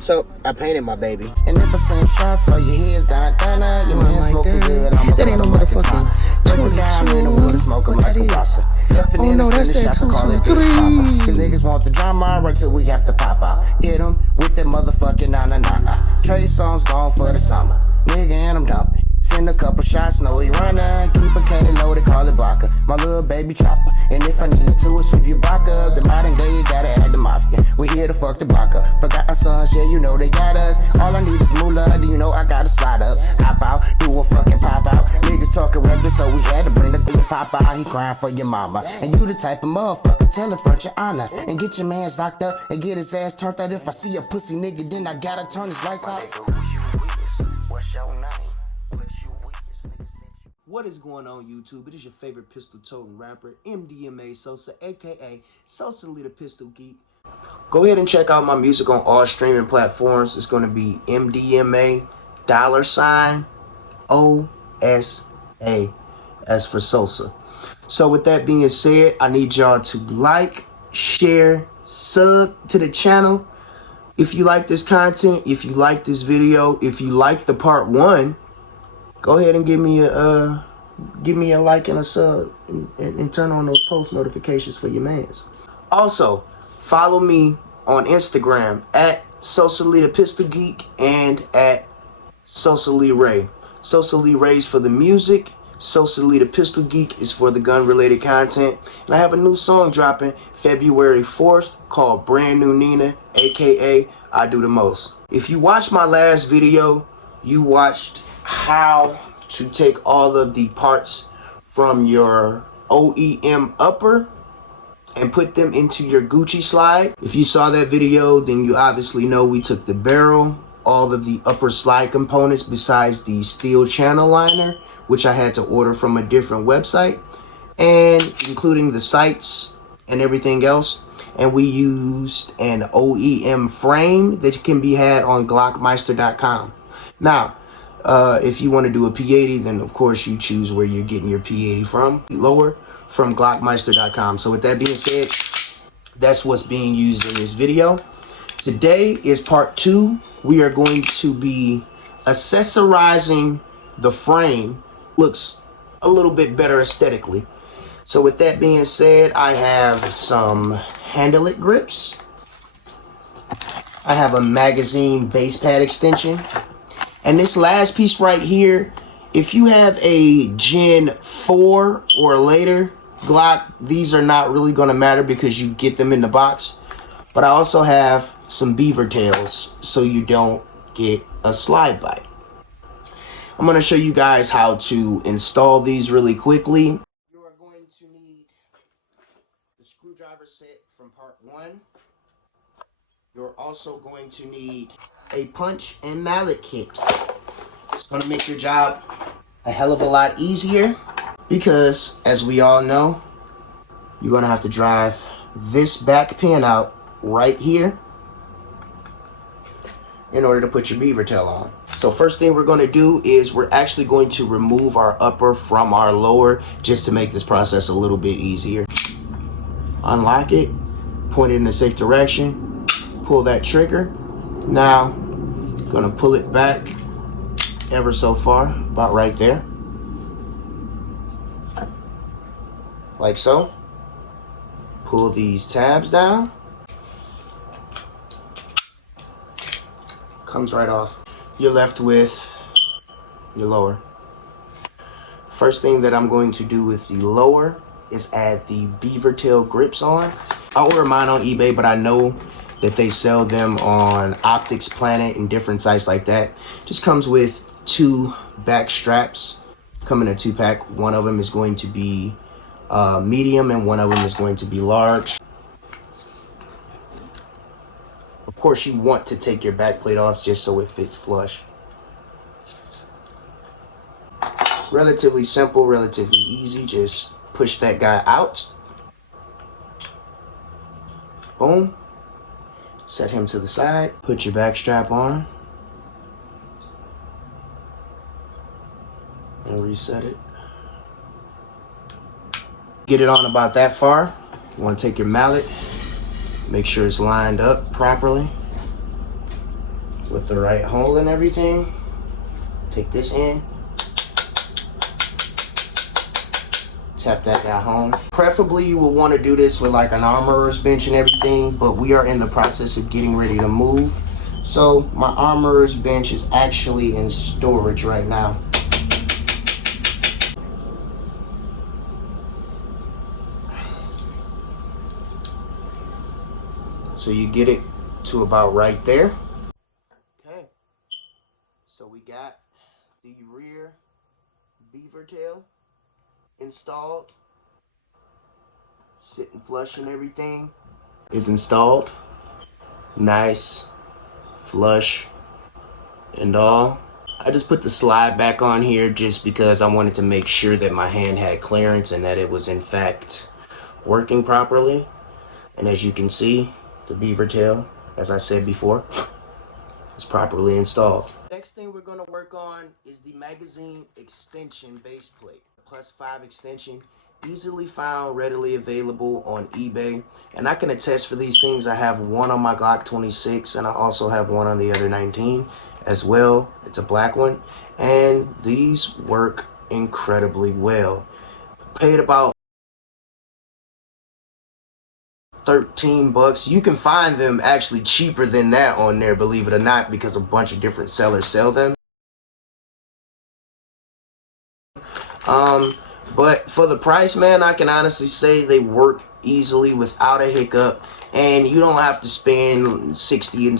So I painted my baby. And if I send shots, all your head's done, your man smoking good. That ain't no motherfucking 22. Down in the water, smoking like a rasta. Oh no, that's that 223. Cause niggas want the drama right till we have to pop out. Hit them with that motherfucking na. Trey songs gone for the summer. Nigga, and I'm dumping. Send a couple shots, know he runner. Keep a K loaded, call it blocker. My little baby chopper. And if I need to, sweep your block up. The modern day, you gotta add the mafia. We here to fuck the block up. Forgot our sons, yeah, you know they got us. All I need is moolah, do you know I gotta slide up? Hop out, do a fucking pop out. Niggas talking reckless, so we had to bring the thing pop out. He crying for your mama. And you the type of motherfucker, tell him front your honor. And get your mans locked up and get his ass turned out. If I see a pussy nigga, then I gotta turn his lights out. What's your name? What is going on, YouTube? It is your favorite pistol-toting rapper, MDMA Sosa, aka Sosa the Pistol Geek. Go ahead and check out my music on all streaming platforms. It's going to be MDMA $OSA as for Sosa. So with that being said, I need y'all to like, share, sub to the channel. If you like this content, if you like this video, if you like the part 1, go ahead and give me a like and a sub and turn on those post notifications for your mans. Also, follow me on Instagram at Sosa the Pistol Geek and at Sosa Ray. Sosa Ray's for the music. Sosa the Pistol Geek is for the gun related content. And I have a new song dropping February 4th called Brand New Nina, aka I Do the Most. If you watched my last video, you watched how to take all of the parts from your OEM upper and put them into your Gucci slide. If you saw that video, then you obviously know we took the barrel, all of the upper slide components besides the steel channel liner, which I had to order from a different website, and including the sights and everything else. And we used an OEM frame that can be had on Glockmeister.com. Now, if you want to do a P80, then of course you choose where you're getting your P80 from, lower from Glockmeister.com. So with that being said, that's what's being used in this video. Today is part 2. We are going to be accessorizing the frame. Looks a little bit better aesthetically. So with that being said, I have some handle it grips. I have a magazine base pad extension. And this last piece right here, if you have a Gen 4 or later Glock, these are not really going to matter because you get them in the box. But I also have some beaver tails so you don't get a slide bite. I'm going to show you guys how to install these really quickly. You are going to need the screwdriver set from part 1. You're also going to need a punch and mallet kit. It's going to make your job a hell of a lot easier because, as we all know, you're going to have to drive this back pin out right here in order to put your beaver tail on. So first thing we're going to do is we're actually going to remove our upper from our lower just to make this process a little bit easier. Unlock it, point it in a safe direction, pull that trigger. Now, gonna pull it back ever so far, about right there. Like so. Pull these tabs down. Comes right off. You're left with your lower. First thing that I'm going to do with the lower is add the beaver tail grips on. I ordered mine on eBay, but I know that they sell them on Optics Planet and different sites like that. Just comes with 2 back straps, come in a 2-pack. One of them is going to be medium and one of them is going to be large. Of course, you want to take your back plate off just so it fits flush. Relatively simple, relatively easy. Just push that guy out. Boom. Set him to the side. Put your back strap on. And reset it. Get it on about that far. You want to take your mallet. Make sure it's lined up properly. with the right hole and everything. Take this in. Tap that guy home. Preferably you will want to do this with like an armorer's bench and everything, but we are in the process of getting ready to move. So my armorer's bench is actually in storage right now. So you get it to about right there. Okay. So we got the rear beaver tail installed. Sitting flush and everything is installed. Nice, flush, and all. I just put the slide back on here just because I wanted to make sure that my hand had clearance and that it was in fact working properly. And as you can see, the beaver tail, as I said before, is properly installed. Next thing we're going to work on is the magazine extension base plate. +5 extension, easily found, readily available on eBay. And I can attest for these things. I have one on my Glock 26 and I also have one on the other 19 as well. It's a black one. And these work incredibly well. Paid about $13. You can find them actually cheaper than that on there, believe it or not, because a bunch of different sellers sell them. But for the price, man, I can honestly say they work easily without a hiccup, and you don't have to spend $60 and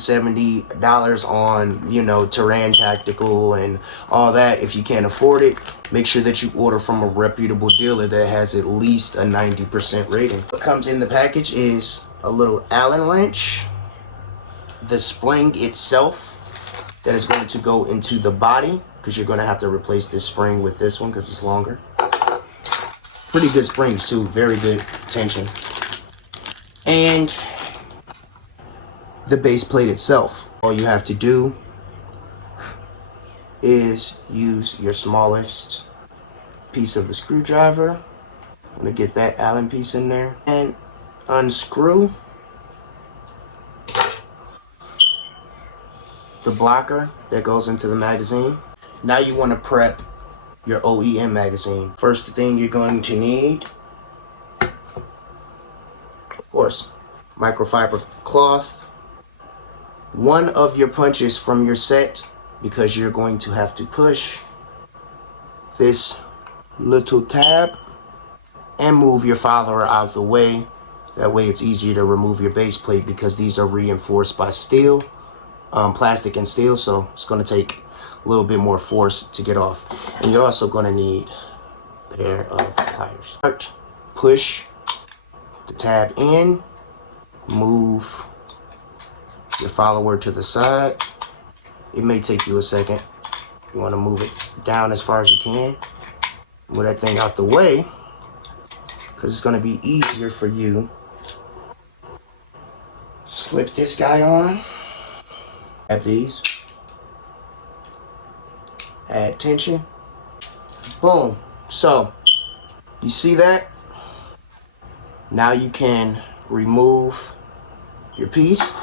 $70 on, you know, Terran Tactical and all that if you can't afford it. Make sure that you order from a reputable dealer that has at least a 90% rating. What comes in the package is a little Allen wrench, the spring itself that is going to go into the body, because you're going to have to replace this spring with this one because it's longer. Pretty good springs too, very good tension. And the base plate itself. All you have to do is use your smallest piece of the screwdriver. I'm gonna get that Allen piece in there and unscrew the blocker that goes into the magazine. Now you want to prep your OEM magazine. First thing you're going to need, of course, microfiber cloth, one of your punches from your set, because you're going to have to push this little tab and move your follower out of the way. That way it's easier to remove your base plate because these are reinforced by steel, plastic and steel, so it's going to take a little bit more force to get off. And you're also going to need a pair of pliers. Push the tab in, move your follower to the side. It may take you a second. You want to move it down as far as you can. Move that thing out the way because it's going to be easier for you. Slip this guy on. Add these. Add tension. Boom. So, you see that? Now you can remove your piece.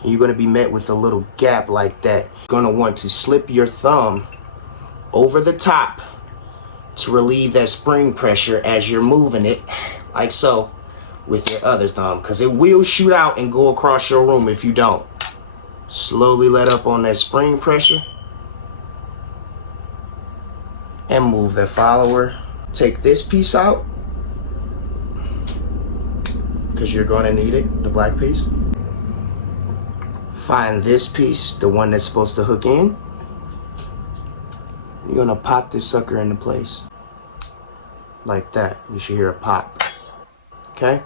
And you're going to be met with a little gap like that. You're going to want to slip your thumb over the top to relieve that spring pressure as you're moving it, like so, with your other thumb, because it will shoot out and go across your room if you don't. Slowly let up on that spring pressure and move that follower. Take this piece out because you're going to need it, the black piece. Find this piece, the one that's supposed to hook in. You're going to pop this sucker into place like that. You should hear a pop. Okay?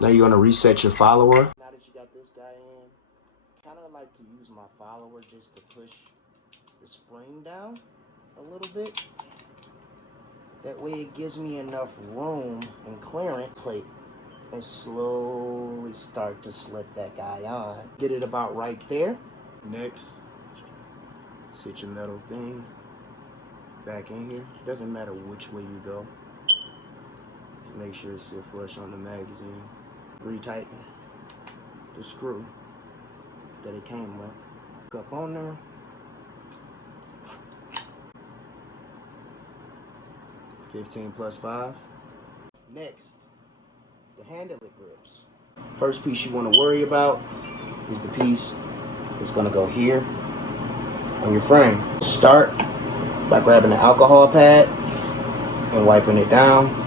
Now you're going to reset your follower. Now that you got this guy in, kind of like to use my follower just to push the spring down a little bit. That way it gives me enough room and clearance plate, and slowly start to slip that guy on. Get it about right there. Next, sit your metal thing back in here. Doesn't matter which way you go. Just make sure it's still flush on the magazine. Retighten the screw that it came with. Up on there. (15+5). Next, the handle it grips. First piece you want to worry about is the piece that's going to go here on your frame. Start by grabbing the alcohol pad and wiping it down.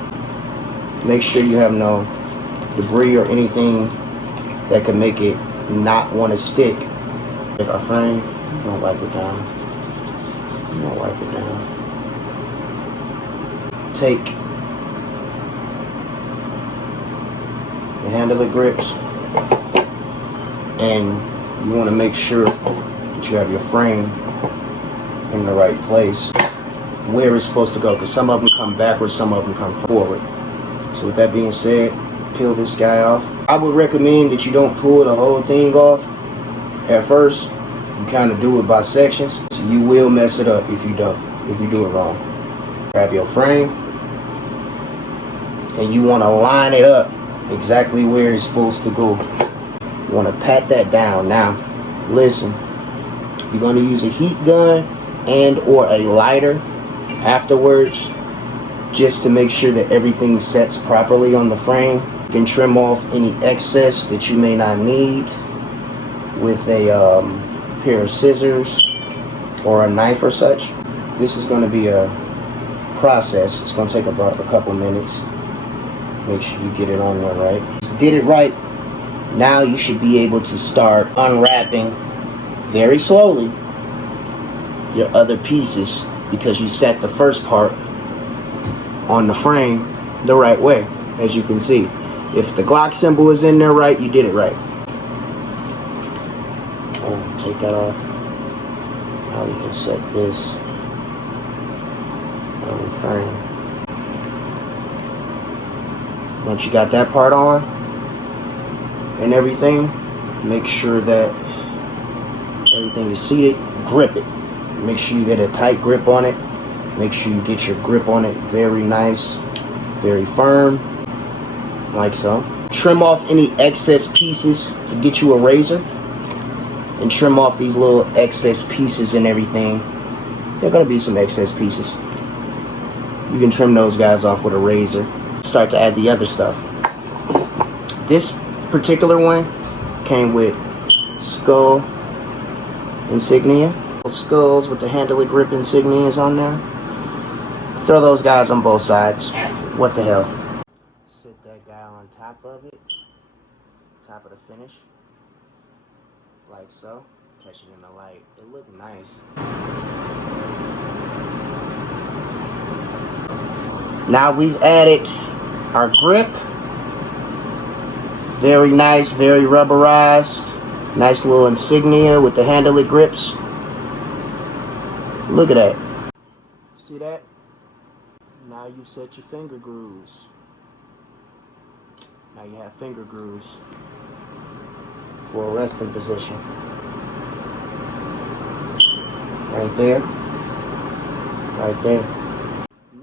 Make sure you have no debris or anything that could make it not want to stick. Take our frame, we're gonna wipe it down. We're gonna wipe it down. Take the handle it grips, and you want to make sure that you have your frame in the right place where it's supposed to go, because some of them come backwards, some of them come forward. So with that being said, peel this guy off. I would recommend that you don't pull the whole thing off at first. You kind of do it by sections. So you will mess it up if you do it wrong. Grab your frame, and you want to line it up exactly where it's supposed to go. You want to pat that down. Now, listen, you're going to use a heat gun and or a lighter afterwards, just to make sure that everything sets properly on the frame. You can trim off any excess that you may not need with a pair of scissors or a knife or such. This is going to be a process. It's going to take about a couple minutes. Make sure you get it on there right. Did it right. Now you should be able to start unwrapping very slowly your other pieces, because you set the first part on the frame the right way. As you can see, if the Glock symbol is in there right, you did it right. Take that off. Now we can set this on the frame. Once you got that part on and everything, make sure that everything is seated. Grip it. Make sure you get a tight grip on it. Make sure you get your grip on it very nice, very firm, like so. Trim off any excess pieces. Get you a razor and trim off these little excess pieces and everything. There are going to be some excess pieces. You can trim those guys off with a razor. Start to add the other stuff. This particular one came with skull insignia. Skulls with the handle it grip insignias on there. Throw those guys on both sides. What the hell? Sit that guy on top of it. Top of the finish. Like so. Catch it in the light. It looked nice. Now we've added our grip. Very nice, very rubberized. Nice little insignia with the handle it grips. Look at that. See that? Now you set your finger grooves. Now you have finger grooves for a resting position. Right there. Right there.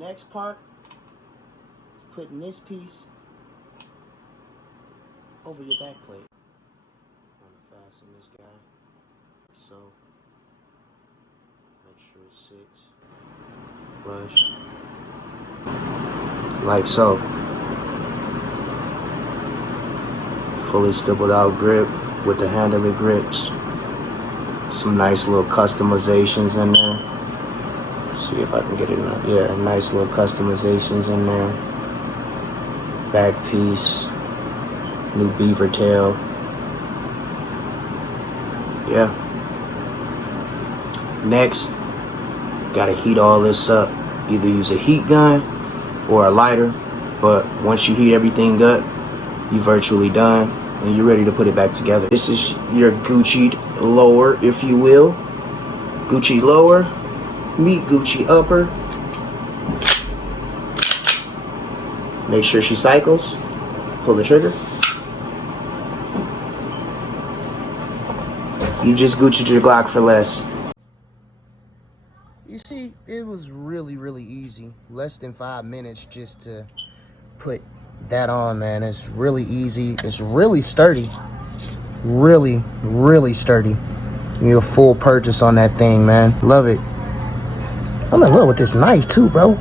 Next part is putting this piece over your back plate. I'm gonna fasten this guy so. Make sure it sits flush, like so. Fully stippled out grip with the handle it grips. Some nice little customizations in there. See if I can get it in. Yeah, nice little customizations in there. Back piece, new beaver tail. Yeah. Next, gotta heat all this up. Either use a heat gun or a lighter, but once you heat everything up, you're virtually done and you're ready to put it back together. This is your Gucci lower, if you will. Gucci lower meet Gucci upper. Make sure she cycles. Pull the trigger. You just Gucci'd your Glock for less. You see, it was really easy. Less than 5 minutes just to put that on, man. It's really easy. It's really sturdy. really, really sturdy. You a full purchase on that thing, man. Love it. I'm in love with this knife too, bro.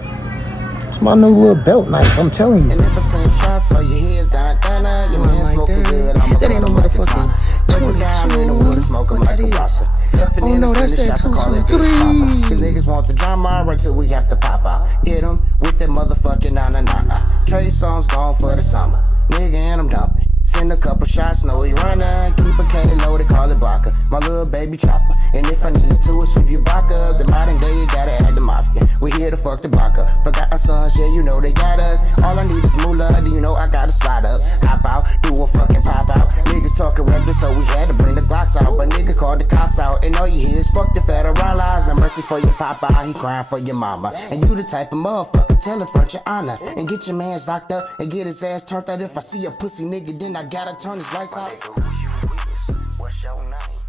It's my new little belt knife, I'm telling you. And if I send shots, so your head's down, your hands smoking good. I'm that ain't no motherfucking 22. Oh no, that's that 223. Cause niggas want the drama right till we have to pop out. Hit them with that motherfucking na. Trey songs gone for the summer. Nigga, and I'm dumping. Send a couple shots, know he running. Keep a K low, they call it blocker. My little baby chopper. And if I need to, sweep your block up. The modern day, you gotta add the mafia. We here to fuck the block up. Forgot our sons, yeah, you know they got us. All I need is moolah, do you know I gotta slide up? Hop out, do a fucking pop out. Niggas talking reckless, so we had to bring the Glocks out. But nigga called the cops out, and all you hear is fuck the federal laws. No mercy for your papa, he crying for your mama. And you the type of motherfucker, tell him front your honor. And get your mans locked up, and get his ass turned out. If I see a pussy nigga, then I gotta turn his lights out. What's your name?